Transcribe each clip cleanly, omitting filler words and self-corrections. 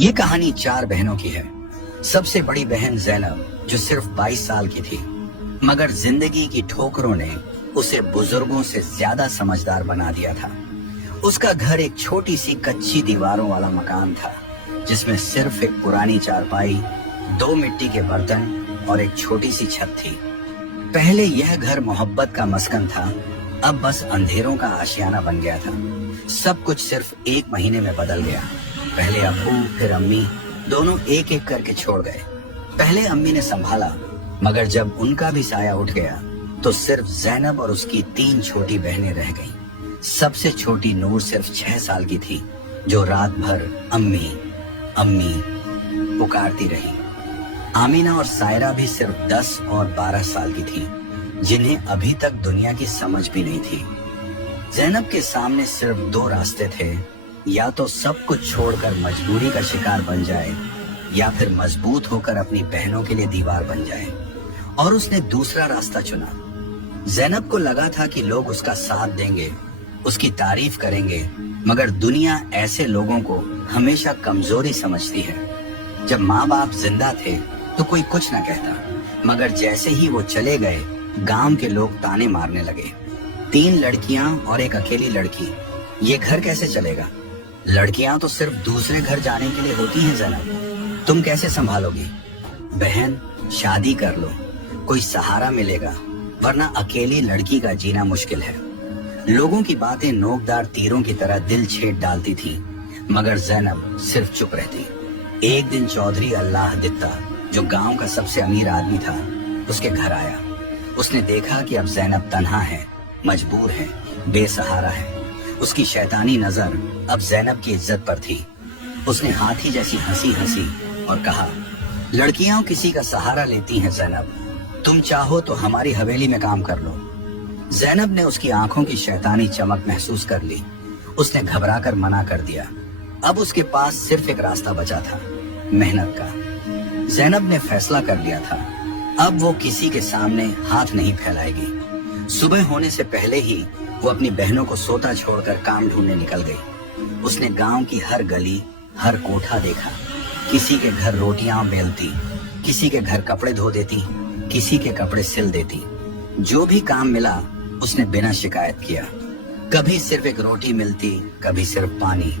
ये कहानी 4 बहनों की है। सबसे बड़ी बहन ज़ैनब जो सिर्फ 22 साल की थी, मगर जिंदगी की ठोकरों ने उसे बुजुर्गों से ज्यादा समझदार बना दिया था। उसका घर एक छोटी सी कच्ची दीवारों वाला मकान था, जिसमें सिर्फ एक पुरानी चारपाई, 2 मिट्टी के बर्तन और एक छोटी सी छत थी। पहले यह घर मोहब्बत का मस्कन था, अब बस अंधेरों का आशियाना बन गया था। सब कुछ सिर्फ 1 महीने में बदल गया। पहले अब्बू फिर अम्मी दोनों एक एक करके छोड़ गए। पहले अम्मी ने संभाला, मगर जब उनका भी साया उठ गया तो सिर्फ ज़ैनब और उसकी 3 छोटी बहनें रह गईं। सबसे छोटी नूर सिर्फ 6 साल की थी, जो रात भर अम्मी अम्मी पुकारती रही। आमीना और सायरा भी सिर्फ 10 और 12 साल की थी, जिन्हें अभी तक दुनिया की समझ भी नहीं थी। ज़ैनब के सामने सिर्फ 2 रास्ते थे, या तो सब कुछ छोड़कर मजबूरी का शिकार बन जाए, या फिर मजबूत होकर अपनी बहनों के लिए दीवार बन जाए। और उसने दूसरा रास्ता चुना। ज़ैनब को लगा था कि लोग उसका साथ देंगे, उसकी तारीफ करेंगे, मगर दुनिया ऐसे लोगों को हमेशा कमजोरी समझती है। जब माँ बाप जिंदा थे तो कोई कुछ न कहता, मगर जैसे ही वो चले गए, गांव के लोग ताने मारने लगे। 3 लड़कियां और एक अकेली लड़की, ये घर कैसे चलेगा? लड़कियां तो सिर्फ दूसरे घर जाने के लिए होती हैं ज़ैनब, तुम कैसे संभालोगी? बहन, शादी कर लो, कोई सहारा मिलेगा, वरना अकेली लड़की का जीना मुश्किल है। लोगों की बातें नोकदार तीरों की तरह दिल छेद डालती थी, मगर ज़ैनब सिर्फ चुप रहती। एक दिन चौधरी अल्लाह दित्ता, जो गांव का सबसे अमीर आदमी था, उसके घर आया। उसने देखा कि अब ज़ैनब तन्हा है, मजबूर है, बेसहारा है। उसकी शैतानी नजर अब ज़ैनब की इज्जत पर थी। उसने हाथी जैसी हंसी हंसी और कहा, लड़कियां किसी का सहारा लेती हैं ज़ैनब, तुम चाहो तो हमारी हवेली में काम कर लो। ज़ैनब ने उसकी आंखों की शैतानी चमक महसूस कर ली। उसने घबराकर मना कर दिया। अब उसके पास सिर्फ एक रास्ता बचा था, मेहनत का। ज़ैनब ने फैसला कर लिया था, अब वो किसी के सामने हाथ नहीं फैलाएगी। सुबह होने से पहले ही वो अपनी बहनों को सोता छोड़कर काम ढूंढने निकल गई। उसने गांव की हर गली, हर कोठा देखा। किसी के घर रोटियां बेलती, किसी के घर कपड़े धो देती, किसी के कपड़े सिल देती। जो भी काम मिला उसने बिना शिकायत किया। कभी सिर्फ एक रोटी मिलती, कभी सिर्फ पानी,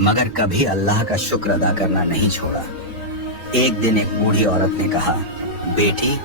मगर कभी अल्लाह का शुक्र अदा करना नहीं छोड़ा। एक दिन एक बूढ़ी औरत ने कहा, बेटी,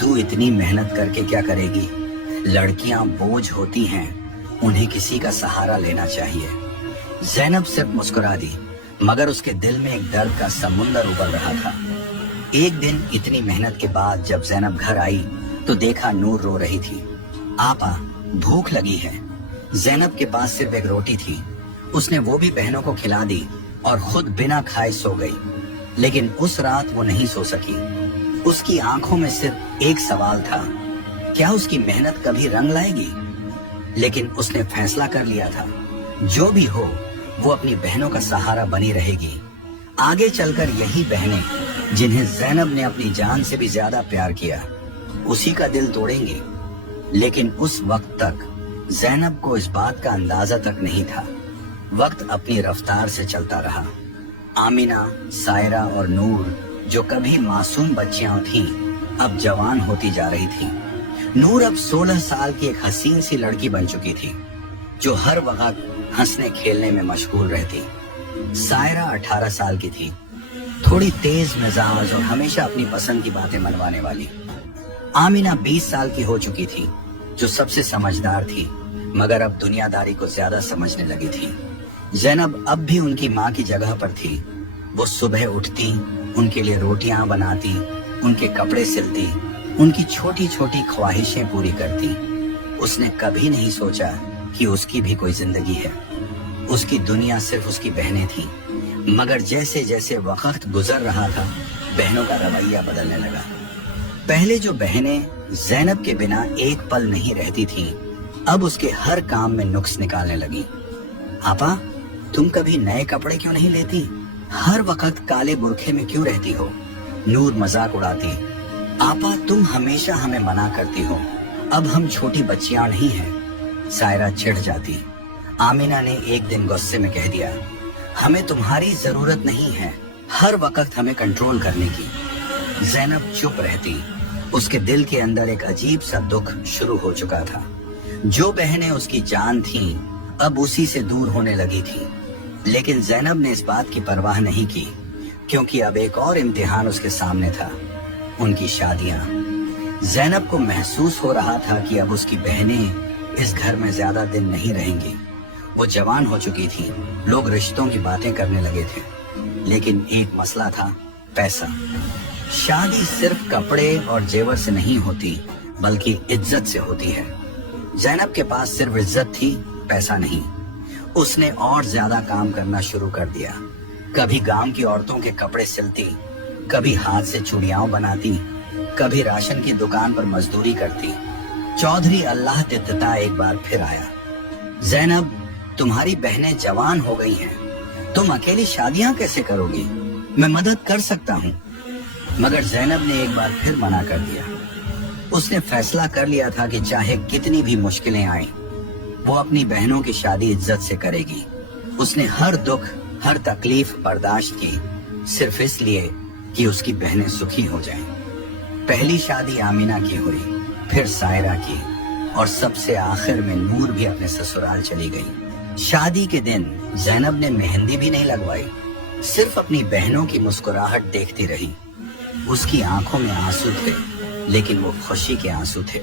तू इतनी मेहनत करके क्या करेगी? लड़कियां बोझ होती हैं, उन्हें किसी का सहारा लेना चाहिए। ज़ैनब सिर्फ मुस्कुरा दी, मगर उसके दिल में एक दर्द का समुंदर उबल रहा था। एक दिन इतनी मेहनत के बाद जब ज़ैनब घर आई तो देखा नूर रो रही थी। आपा, भूख लगी है। ज़ैनब के पास सिर्फ एक रोटी थी। उसने वो भी बहनों को खिला दी और खुद बिना खाए सो गई। लेकिन उस रात वो नहीं सो सकी। उसकी आंखों में सिर्फ एक सवाल था, क्या उसकी मेहनत कभी रंग लाएगी? लेकिन उसने फैसला कर लिया था, जो भी हो वो अपनी बहनों का सहारा बनी रहेगी। आगे चलकर यही बहनें, जिन्हें ज़ैनब ने अपनी जान से भी ज्यादा प्यार किया, उसी का दिल तोड़ेंगे। लेकिन उस वक्त तक ज़ैनब को इस बात का अंदाजा तक नहीं था। वक्त अपनी रफ्तार से चलता रहा। आमीना, सायरा और नूर, जो कभी मासूम बच्चियां थीं, अब जवान होती जा रही थी। नूर अब 16 साल की एक हसीन सी लड़की बन चुकी थी, जो हर वक्त हंसने खेलने में मशगूल रहती। सायरा 18 साल की थी, थोड़ी तेज मिजाज और हमेशा अपनी पसंद की बातें मनवाने वाली। आमीना 20 साल की हो चुकी थी, जो सबसे समझदार थी, मगर अब दुनियादारी को ज्यादा समझने लगी थी। ज़ैनब अब भी उनकी माँ की जगह पर थी। वो सुबह उठती, उनके लिए रोटियां बनाती, उनके कपड़े सिलती, उनकी छोटी छोटी ख्वाहिशें पूरी करती। उसने कभी नहीं सोचा कि उसकी भी कोई जिंदगी है। उसकी दुनिया सिर्फ उसकी बहनें थीं। मगर जैसे जैसे वक्त गुजर रहा था, बहनों का रवैया बदलने लगा। पहले जो बहनें ज़ैनब के बिना एक पल नहीं रहती थीं, अब उसके हर काम में नुक्स निकालने लगी। आपा, तुम कभी नए कपड़े क्यों नहीं लेती? हर वक्त काले बुरखे में क्यों रहती हो? नूर मजाक उड़ाती, आपा, तुम हमेशा हमें मना करती हो, अब हम छोटी बच्चियां नहीं हैं। सायरा चिढ़ जाती। आमीना ने एक दिन गुस्से में कह दिया, हमें तुम्हारी जरूरत नहीं है, हर वक्त हमें कंट्रोल करने की। जैनब चुप रहती। उसके दिल के अंदर एक अजीब सा दुख शुरू हो चुका था। जो बहनें उसकी जान थीं, अब उसी से दूर होने लगी थी। लेकिन जैनब ने इस बात की परवाह नहीं की, क्योंकि अब एक और इम्तिहान उसके सामने था, उनकी शादियां। जैनब को महसूस हो रहा था कि अब उसकी बहनें इस घर में ज्यादा दिन नहीं रहेंगी। वो जवान हो चुकी थी, लोग रिश्तों की बातें करने लगे थे। लेकिन एक मसला था, पैसा। शादी सिर्फ कपड़े और जेवर से नहीं होती, बल्कि इज्जत से होती है। जैनब के पास सिर्फ इज्जत थी, पैसा नहीं। उसने और ज्यादा काम करना शुरू कर दिया। कभी गांव की औरतों के कपड़े सिलती, कभी हाथ से चूड़ियां बनाती, कभी राशन की दुकान पर मजदूरी करती। चौधरी अल्लाह तित्ता एक बार फिर आया। जैनब, तुम्हारी बहनें जवान हो गई हैं, तुम अकेली शादियां कैसे करोगी? मैं मदद कर सकता हूँ। मगर जैनब ने एक बार फिर मना कर दिया। उसने फैसला कर लिया था कि चाहे कितनी भी मुश्किलें आए, वो अपनी बहनों की शादी इज्जत से करेगी। उसने हर दुख, हर तकलीफ बर्दाश्त की, सिर्फ इसलिए कि उसकी बहनें सुखी हो जाएं। पहली शादी आमीना की हुई, फिर सायरा की, और सबसे आखिर में नूर भी अपने ससुराल चली गई। शादी के दिन जैनब ने मेहंदी भी नहीं लगवाई, सिर्फ अपनी बहनों की मुस्कुराहट देखती रही। उसकी आंखों में आंसू थे, लेकिन वो खुशी के आंसू थे।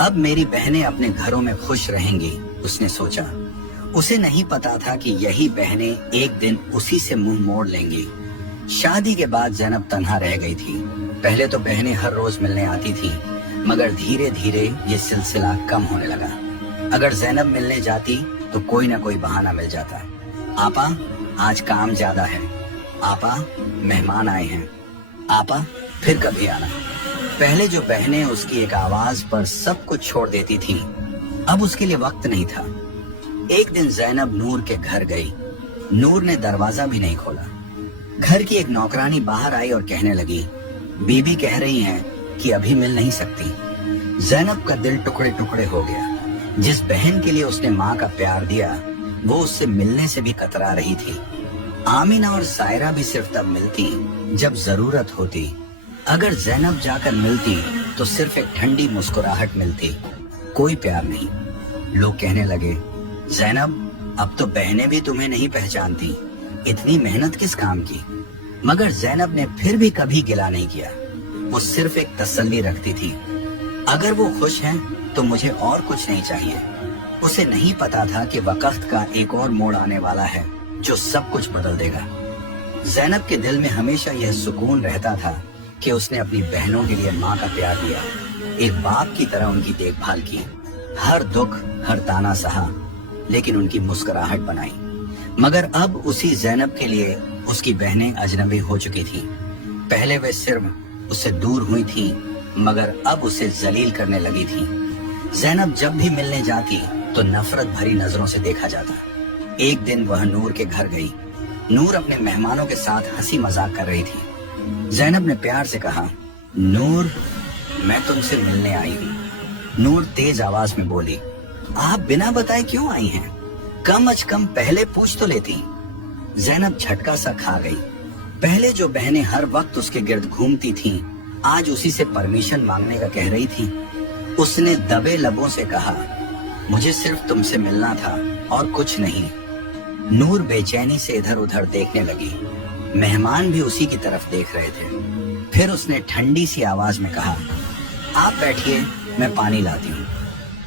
अब मेरी बहनें अपने घरों में खुश रहेंगी, उसने सोचा। उसे नहीं पता था कि यही बहनें एक दिन उसी से मुंह मोड़ लेंगी। शादी के बाद जैनब तन्हा रह गई थी। पहले तो बहनें हर रोज मिलने आती थी, मगर धीरे धीरे ये सिलसिला कम होने लगा। अगर जैनब मिलने जाती तो कोई ना कोई बहाना मिल जाता। आपा, आज काम ज्यादा है। आपा, मेहमान आए हैं। आपा, फिर कभी आना। पहले जो बहनें उसकी एक आवाज पर सब कुछ छोड़ देती थीं, अब उसके लिए वक्त नहीं था। एक दिन जैनब नूर के घर गई। नूर ने दरवाजा भी नहीं खोला। घर की एक नौकरानी बाहर आई और कहने लगी, बीबी कह रही हैं कि अभी मिल नहीं सकती। जैनब का दिल टुकड़े टुकड़े हो गया। जिस बहन के लिए उसने माँ का प्यार दिया, वो उससे मिलने से भी कतरा रही थी। आमीना और सायरा भी सिर्फ तब मिलती जब जरूरत होती। अगर जैनब जाकर मिलती तो सिर्फ एक ठंडी मुस्कुराहट मिलती, कोई प्यार नहीं। लोग कहने लगे, जैनब, अब तो बहनें भी तुम्हें नहीं पहचानती, इतनी मेहनत किस काम की? मगर जैनब ने फिर भी कभी गिला नहीं किया। वो सिर्फ एक तसल्ली रखती थी, अगर वो खुश हैं तो मुझे और कुछ नहीं चाहिए। उसे नहीं पता था कि वक्त का एक और मोड़ आने वाला है जो सब कुछ बदल देगा। जैनब के दिल में हमेशा यह सुकून रहता था कि उसने अपनी बहनों के लिए माँ का प्यार दिया, एक बाप की तरह उनकी देखभाल की, हर दुख, हर ताना सहा, लेकिन उनकी मुस्कुराहट बनाई। मगर अब उसी जैनब के लिए उसकी बहनें अजनबी हो चुकी थी। पहले वे सिर्फ उससे दूर हुई थी, मगर अब उसे जलील करने लगी थी। जैनब जब भी मिलने जाती तो नफरत भरी नजरों से देखा जाता। एक दिन वह नूर के घर गई। नूर अपने मेहमानों के साथ हंसी मजाक कर रही थी। जैनब ने प्यार से कहा, नूर, मैं तुमसे मिलने आई हूँ। नूर तेज आवाज में बोली, आप बिना बताए क्यों आई हैं? कम अज कम पहले पूछ तो लेती। जैनब झटका सा खा गई। पहले जो बहनें हर वक्त उसके गिर्द घूमती थीं, आज उसी से परमिशन मांगने का कह रही थी। उसने दबे लबों से कहा, मुझे सिर्फ तुमसे मिलना था और कुछ नहीं। नूर बेचैनी से इधर उधर देखने लगी। मेहमान भी उसी की तरफ देख रहे थे। फिर उसने ठंडी सी आवाज में कहा, आप बैठिए, मैं पानी लाती हूँ।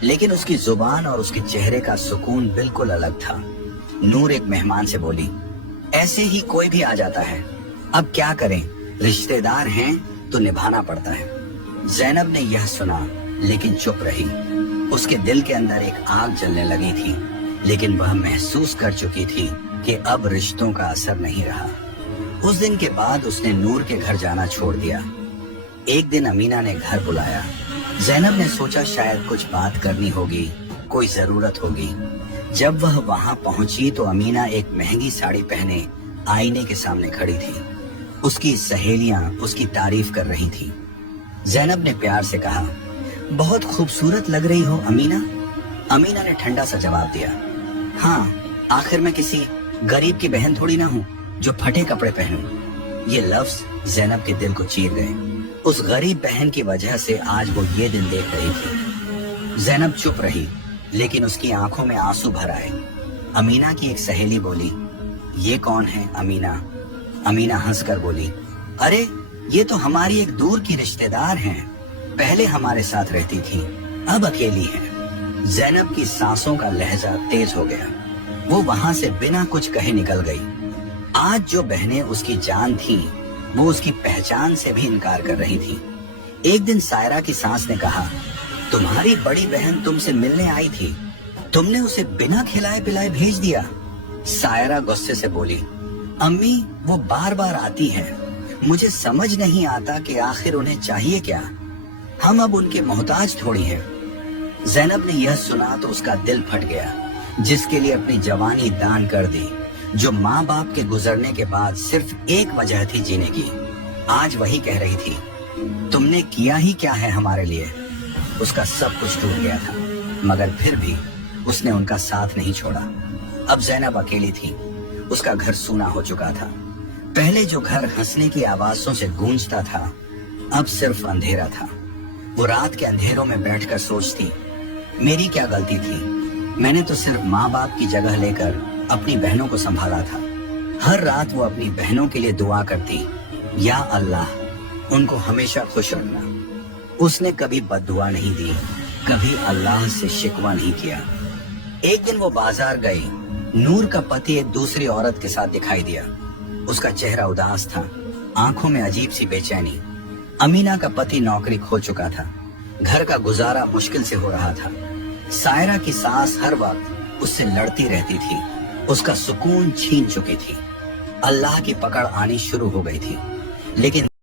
लेकिन उसकी जुबान और उसके चेहरे का सुकून बिल्कुल अलग था। नूर एक मेहमान से बोली, ऐसे ही कोई भी आ जाता है, अब क्या करें, रिश्तेदार हैं तो निभाना पड़ता है। जैनब ने यह सुना लेकिन चुप रही। उसके दिल के अंदर एक आग जलने लगी थी, लेकिन वह महसूस कर चुकी थी कि अब रिश्तों का असर नहीं रहा। उस दिन के बाद उसने नूर के घर जाना छोड़ दिया। एक दिन अमीना ने घर बुलाया। जैनब ने सोचा शायद कुछ बात करनी होगी, कोई जरूरत होगी। जब वह वहां पहुंची तो अमीना एक महंगी साड़ी पहने आईने के सामने खड़ी थी। उसकी सहेलियां उसकी तारीफ कर रही थी। जैनब ने प्यार से कहा, बहुत खूबसूरत लग रही हो अमीना। अमीना ने ठंडा सा जवाब दिया, हाँ, आखिर मैं किसी गरीब की बहन थोड़ी ना हूँ जो फटे कपड़े पहनूं। ये लफ्ज जैनब के दिल को चीर गए। उस गरीब बहन की वजह से आज वो ये दिन देख रही थी। जैनब चुप रही, लेकिन उसकी आंखों में आंसू भर आए। अमीना की एक सहेली बोली, ये कौन है अमीना? अमीना हंसकर बोली, अरे ये तो हमारी एक दूर की रिश्तेदार हैं। पहले हमारे साथ रहती थी, अब अकेली है। जैनब की सांसों का लहजा तेज हो गया। वो वहां से बिना कुछ कहे निकल गई। आज जो बहनें उसकी जान थीं, वो उसकी पहचान से भी इनकार कर रही थी। एक दिन सायरा की सास ने कहा, तुम्हारी बड़ी बहन तुमसे मिलने आई थी, तुमने उसे बिना खिलाए पिलाए भेज दिया। सायरा गुस्से से बोली, अम्मी वो बार बार आती है, मुझे समझ नहीं आता कि आखिर उन्हें चाहिए क्या। हम अब उनके मोहताज थोड़ी हैं। जैनब ने यह सुना तो उसका दिल फट गया, जिसके लिए अपनी जवानी दान कर दी, जो माँ बाप के गुजरने के बाद सिर्फ एक वजह थी जीने की। आज वही कह रही थी, तुमने किया ही क्या है हमारे लिए। उसका सब कुछ टूट गया था, मगर फिर भी उसने उनका साथ नहीं छोड़ा। अब जैनब अकेली थी, उसका घर सूना हो चुका था। पहले जो घर हंसने की आवाजों से गूंजता था, अब सिर्फ अंधेरा था। वो रात के अंधेरों में बैठकर सोचती, मेरी क्या गलती थी? मैंने तो सिर्फ माँ बाप की जगह लेकर अपनी बहनों को संभाला था। हर रात वो अपनी बहनों के लिए दुआ करती, या अल्लाह उनको हमेशा खुश रखना। उसने कभी बद्दुआ नहीं दी, कभी अल्लाह से शिकवा नहीं किया। एक दिन वो बाजार गई। नूर का पति एक दूसरी औरत के साथ दिखाई दिया। उसका चेहरा उदास था, आंखों में अजीब सी बेचैनी। अमीना का पति नौकरी खो चुका था, घर का गुजारा मुश्किल से हो रहा था। सायरा की सास हर वक्त उससे लड़ती रहती थी, उसका सुकून छीन चुकी थी। अल्लाह की पकड़ आनी शुरू हो गई थी, लेकिन